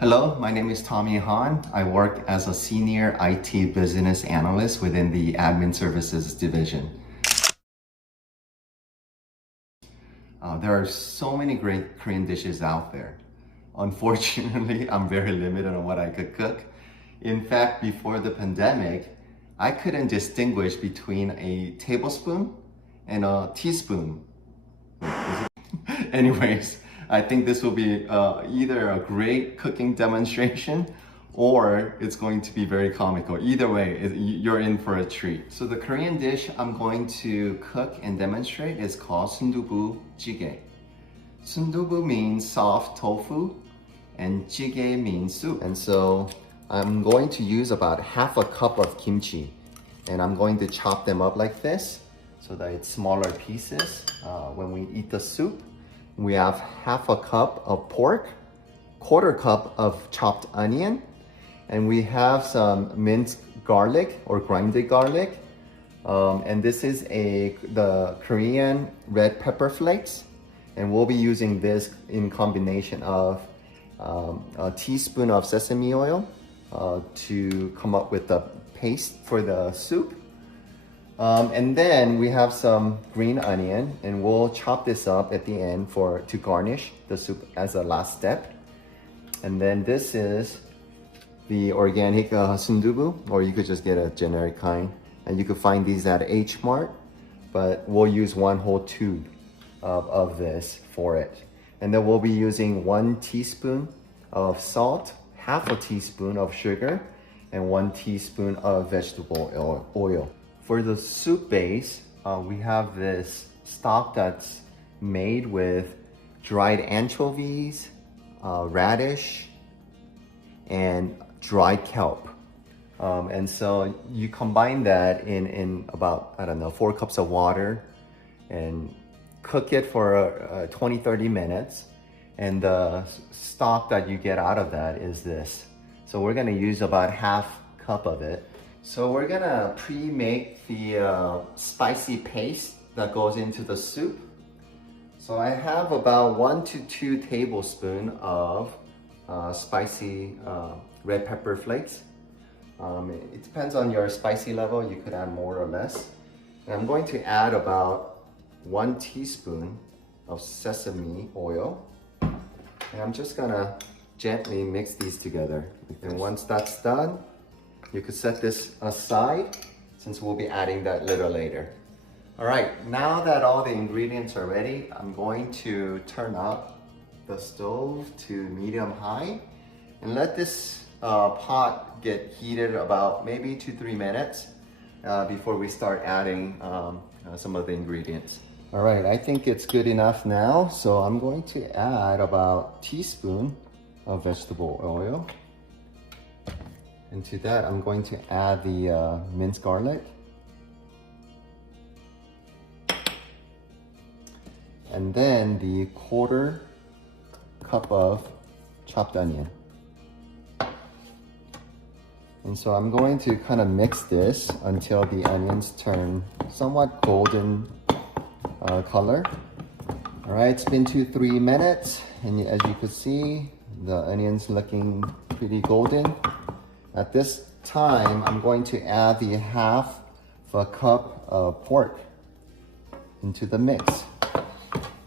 Hello, my name is Tommy Han. I work as a senior IT business analyst within the admin services division. There are so many great Korean dishes out there. Unfortunately, I'm very limited on what I could cook. In fact, before the pandemic, I couldn't distinguish between a tablespoon and a teaspoon. Anyways, I think this will be either a great cooking demonstration or it's going to be very comical. Either way, you're in for a treat. So the Korean dish I'm going to cook and demonstrate is called Soondubu Jjigae. Soondubu means soft tofu and jjigae means soup. And so I'm going to use about half a cup of kimchi and I'm going to chop them up like this so that it's smaller pieces. When we eat the soup, we have half a cup of pork, quarter cup of chopped onion, and we have some minced garlic or grinded garlic. And this is the Korean red pepper flakes. And we'll be using this in combination of a teaspoon of sesame oil to come up with the paste for the soup. And then we have some green onion and we'll chop this up at the end to garnish the soup as a last step. And then this is the organic Soondubu, or you could just get a generic kind. And you could find these at H Mart, but we'll use one whole tube of this for it. And then we'll be using 1 teaspoon of salt, half a teaspoon of sugar, and 1 teaspoon of vegetable oil. For the soup base, we have this stock that's made with dried anchovies, radish, and dried kelp. And so you combine that in about, 4 cups of water and cook it for 20-30 minutes. And the stock that you get out of that is this. So we're gonna use about half cup of it. So we're gonna pre-make the spicy paste that goes into the soup. So I have about 1 to 2 tablespoons of spicy red pepper flakes. It depends on your spicy level, you could add more or less. And I'm going to add about 1 teaspoon of sesame oil. And I'm just gonna gently mix these together. And once that's done, you could set this aside since we'll be adding that a little later. All right, now that all the ingredients are ready, I'm going to turn up the stove to medium-high and let this pot get heated about maybe 2-3 minutes before we start adding some of the ingredients. All right, I think it's good enough now, so I'm going to add about a teaspoon of vegetable oil. And to that, I'm going to add the minced garlic. And then the quarter cup of chopped onion. And so I'm going to kind of mix this until the onions turn somewhat golden color. All right, it's been 2-3 minutes, and as you can see, the onions looking pretty golden. At this time, I'm going to add the half of a cup of pork into the mix.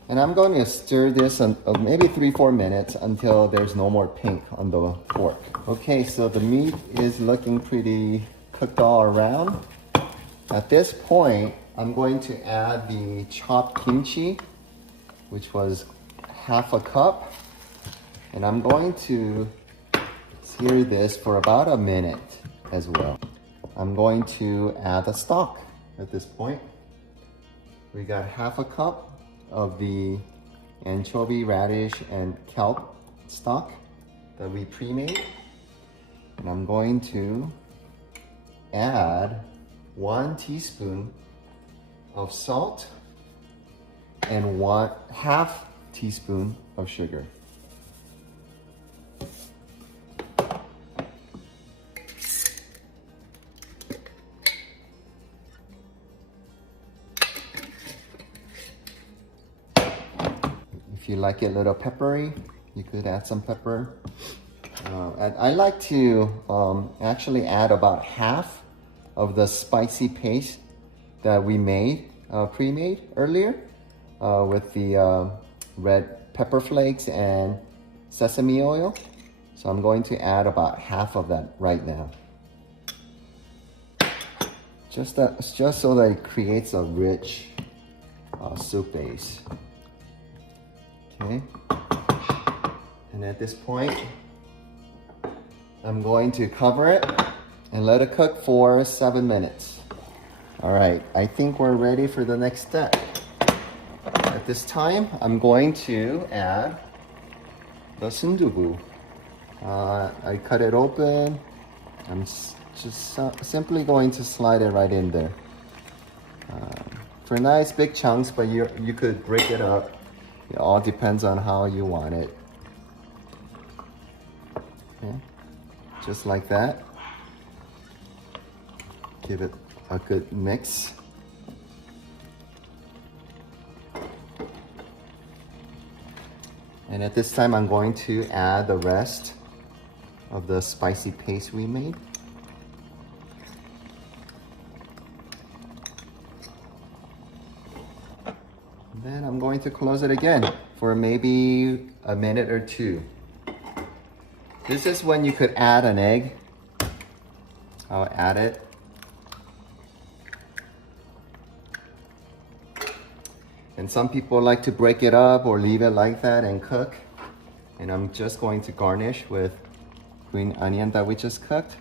And I'm going to stir this maybe 3-4 minutes until there's no more pink on the pork. Okay, so the meat is looking pretty cooked all around. At this point, I'm going to add the chopped kimchi, which was half a cup. And I'm going to sear this for about a minute as well. I'm going to add the stock at this point. We got half a cup of the anchovy, radish, and kelp stock that we pre-made. And I'm going to add 1 teaspoon of salt and 1/2 teaspoon of sugar. If you like it a little peppery, you could add some pepper. And I like to actually add about half of the spicy paste that we made, pre-made earlier with the red pepper flakes and sesame oil. So I'm going to add about half of that right now. Just so that it creates a rich soup base. Okay. And at this point, I'm going to cover it and let it cook for 7 minutes. All right, I think we're ready for the next step. At this time, I'm going to add the sundubu. I cut it open. I'm just simply going to slide it right in there. For nice big chunks, but you could break it up. It all depends on how you want it. Okay. Just like that. Give it a good mix. And at this time, I'm going to add the rest of the spicy paste we made. Then I'm going to close it again for maybe a minute or two. This is when you could add an egg. I'll add it. And some people like to break it up or leave it like that and cook. And I'm just going to garnish with green onion that we just cooked.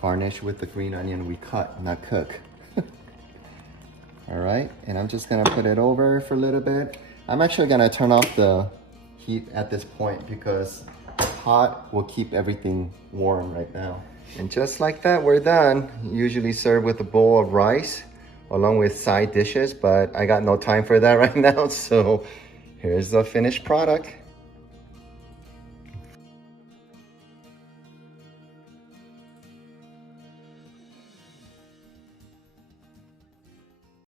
Garnish with the green onion we cut, not cook. All right, and I'm just gonna put it over for a little bit. I'm actually gonna turn off the heat at this point because hot will keep everything warm right now. And just like that, we're done. Usually serve with a bowl of rice along with side dishes, but I got no time for that right now, so here's the finished product.